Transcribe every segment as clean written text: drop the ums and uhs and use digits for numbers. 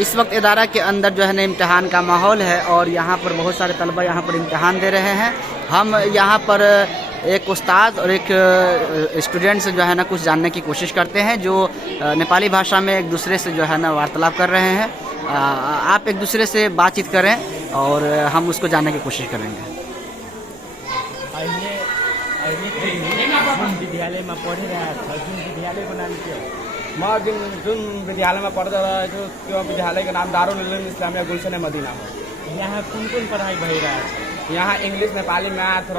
इस वक्त इदारा के अंदर जो है ना इम्तिहान का माहौल है और यहाँ पर बहुत सारे तलबा यहाँ पर इम्तिहान दे रहे हैं। हम यहाँ पर एक उस्ताद और एक स्टूडेंट से जो है ना कुछ जानने की कोशिश करते हैं, जो नेपाली भाषा में एक दूसरे से जो है ना वार्तालाप कर रहे हैं। आप एक दूसरे से बातचीत करें और हम उसको जानने की कोशिश करेंगे। विद्यालय में पढ़ रहा था, विद्यालय का नाम क्या? मैं जुन विद्यालय में पढ़ता रहा जो त्यो विद्यालय का नाम दारुल उलूम इस्लामिया गुलशन मदीना हो। यहाँ कौन पढ़ाई भई रहा है? यहाँ इंग्लिश, नेपाली, मैथ र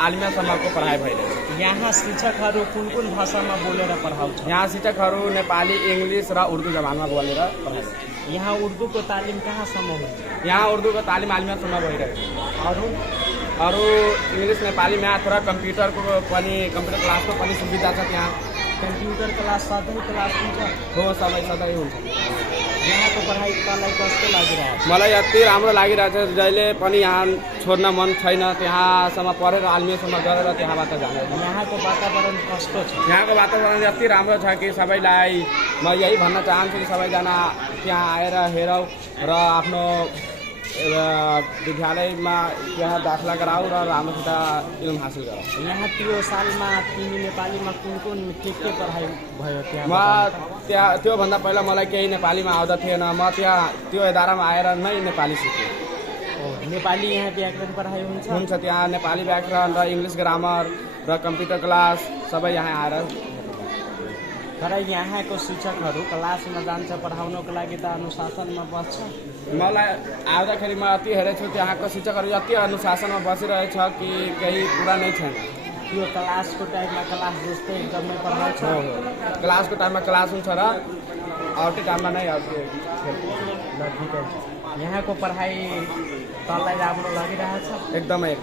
आलिमिया सम्मको पढाइ भइरहेको छ। यहाँ शिक्षकहरू कुन भाषामा बोलेर पढाउँछ? यहाँ शिक्षकहरू नेपाली, इङ्ग्लिस र उर्दू जबानमा बोलेर पढाउँछ। यहाँ उर्दूको तालिम कहाँसम्म हुन्छ? यहाँ उर्दूको तालिम आलिमियासम्म भइरहेको छ। अरू इङ्ग्लिस, नेपाली, म्याथ र कम्प्युटरको पनि कम्प्युटर क्लासको पनि सुविधा छ। त्यहाँ कम्प्युटर क्लास सधैँ क्लास हुन्छ? हो, सधैँ हुन्छ। यहाँको पढाइ तँलाई कस्तो लागिरहेको छ? मलाई यति राम्रो लागिरहेको छ, जहिले पनि यहाँ छोड्न मन छैन। त्यहाँसम्म पढेर आलिमियासम्म गरेर त्यहाँबाट जाने। यहाँको वातावरण कस्तो छ? यहाँको वातावरण यति राम्रो छ कि सबैलाई म यही भन्न चाहन्छु कि सबैजना त्यहाँ आएर हेरौँ र आफ्नो विद्यालयमा त्यहाँ दाखला गराऊ र राम्रोसित इल्म हासिल गरौँ। यहाँ त्यो सालमा तिमी नेपालीमा कुन के पढाइ भयो त्यहाँ? म त्यहाँ त्योभन्दा पहिला मलाई केही नेपालीमा आउँदा थिएन। म त्यहाँ त्यो इदारामा आएर नै नेपाली सिकेँ। नेपाली यहाँ व्याकरण पढाइ हुन्छ? त्यहाँ नेपाली व्याकरण र इङ्ग्लिस ग्रामर र कम्प्युटर क्लास सबै यहाँ आएर। तर यहाँको शिक्षकहरू क्लासमा जान्छ पढाउनको लागि त अनुशासनमा बस्छ? मलाई आउँदाखेरि म यति हेरेछु त्यहाँको शिक्षकहरू यति अनुशासनमा बसिरहेछ कि केही कुरा नै छैन। त्यो क्लासको टाइममा क्लास जस्तै एकदमै पढाउँछ? क्लासको टाइममा क्लास हुन्छ र अर्कै टाइममा नै यहाँको पढाइ तँलाई राम्रो लागिरहेछ? एकदमै।